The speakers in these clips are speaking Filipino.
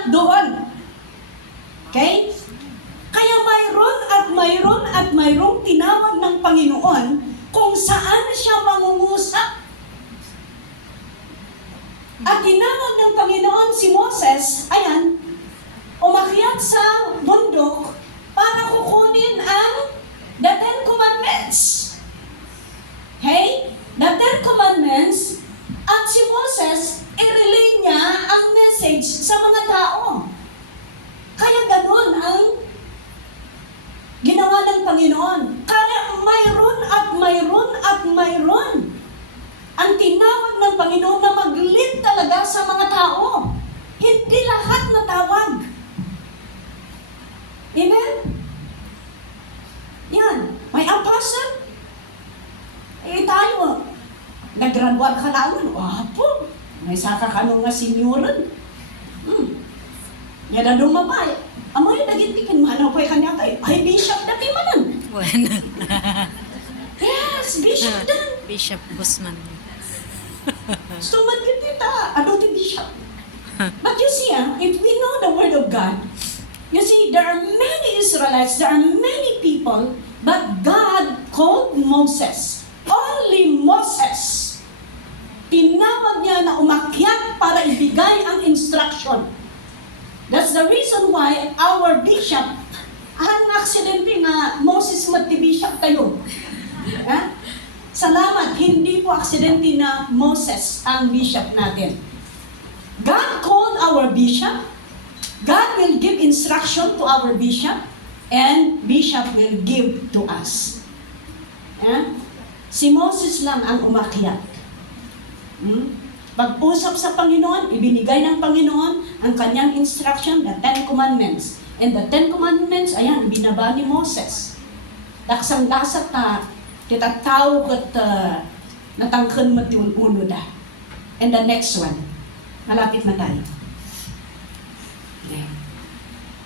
umakyat doon. Okay? Kaya mayroong tinawag ng Panginoon kung saan siya mangungusap. At tinawag ng Panginoon si Moses, ayan, umakyat sa bundok para kukunin ang the Ten Commandments. Okay? The Ten Commandments, at si Moses, i-relay niya ang message sa mga tao. Kaya ganun ang ginawa ng Panginoon. Kaya mayroon ang tinawag ng Panginoon na mag-lead talaga sa mga tao. Hindi lahat natawag. Amen? Yan. May apostle. Tayo. Nag-graduate ka naman. Wapo. May saka ka nung nga senyoran. Yan na lumabay. Amoy, nagintikin mo. Ano pa kanya tayo? Ay, bishop na timanan. Bueno. Yes, bishop dan. Bishop Guzman. Stumad kita. Ano ti bishop? But you see, if we know the word of God, you see, there are many Israelites, there are many people, but God called Moses. Only Moses. Tinawag niya na umakyat para ibigay ang instruction. That's the reason why our bishop, ang aksidente nga, Moses mati-bishop tayo. Salamat, hindi po aksidente na Moses ang bishop natin. God called our bishop. God will give instruction to our bishop, and bishop will give to us. Si Moses lang ang umakyat. Pag-usap sa Panginoon, ibinigay ng Panginoon ang kanyang instruction, the Ten Commandments. And the Ten Commandments, ayan, binaba ni Moses. Daksang lasat na, kita tao kat natangkan mo yung uno da. And the next one, malapit na tayo.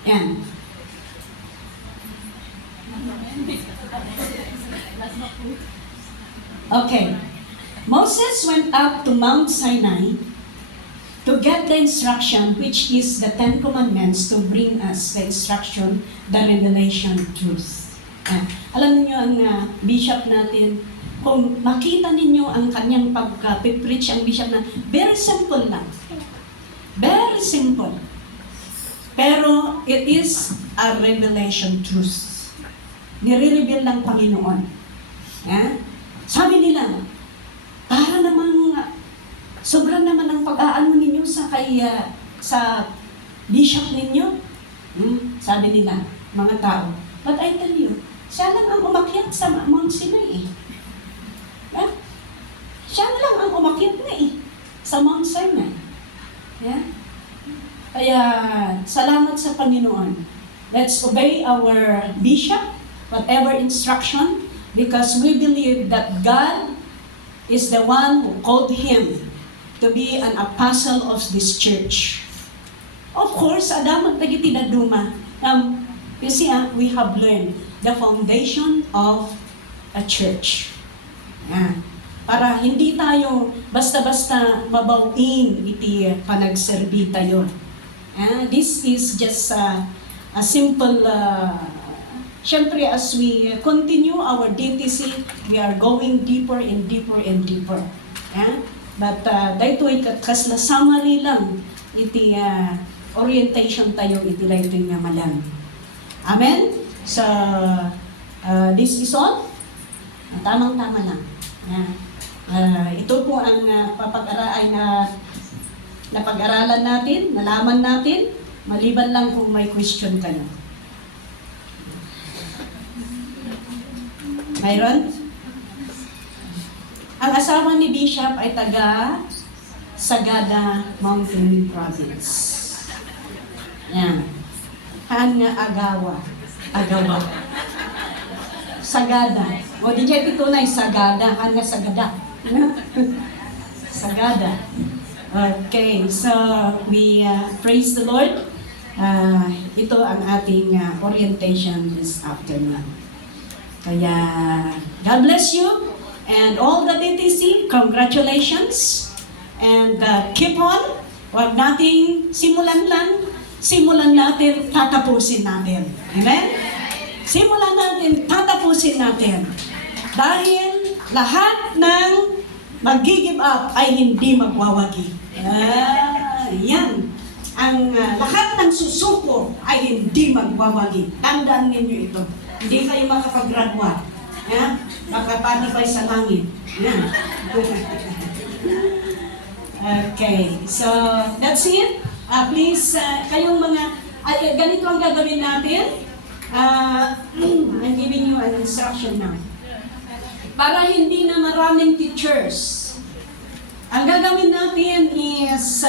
Yan. Okay. Moses went up to Mount Sinai to get the instruction, which is the Ten Commandments, to bring us the instruction, the revelation truth. Alam niyo ang bishop natin, kung makita ninyo ang kanyang pag-preach ang bishop na, very simple lang. Very simple. Pero it is a revelation truth. Nire-reveal ng Panginoon. Sabi nila, para namang sobrang naman ang pag-aano ninyo sa bishop ninyo. Sabi nila, mga tao. But I tell you, siya lang ang umakyat sa Mount Sinai Siya lang ang umakyat na sa Mount Sinai. Kaya, salamat sa Panginoon. Let's obey our bishop, whatever instruction, because we believe that God is the one who called him to be an apostle of this church. Of course, adamat na gitinaduma. You see, we have learned the foundation of a church. Para hindi tayo basta-basta mabawin iti panagserbi tayo. This is just a simple Siyempre, as we continue our DTC, we are going deeper and deeper and deeper. But dahito kasla summary lang, iti orientation tayo, iti dahito nga malang. Amen? So, this is all. Tamang-tama lang. Ito po ang napag-aralan natin, nalaman natin, maliban lang kung may question kayo. Mayroon? Ang asawa ni Bishop ay taga Sagada Mountain Province. Yan. Han nga agawa. Sagada. O di dyan ito na Sagada. Han nga Sagada. Sagada. Okay, so we praise the Lord. Ito ang ating orientation this afternoon. Kaya, God bless you. And all the DTC, congratulations. And keep on. Huwag nating simulan lang. simulan natin, tatapusin natin. Amen? Simulan natin, tatapusin natin. Dahil lahat ng mag-give up ay hindi magwawagi. Yan. Ang lahat ng susuko ay hindi magwawagi. Tandaan ninyo ito. Hindi kayo makapag-graduate. Yeah? Makapatibay sa langit. Yeah. Okay. So, that's it. Please, kayong mga, ganito ang gagawin natin. I'm giving you an instruction now. Para hindi na maraming teachers, ang gagawin natin is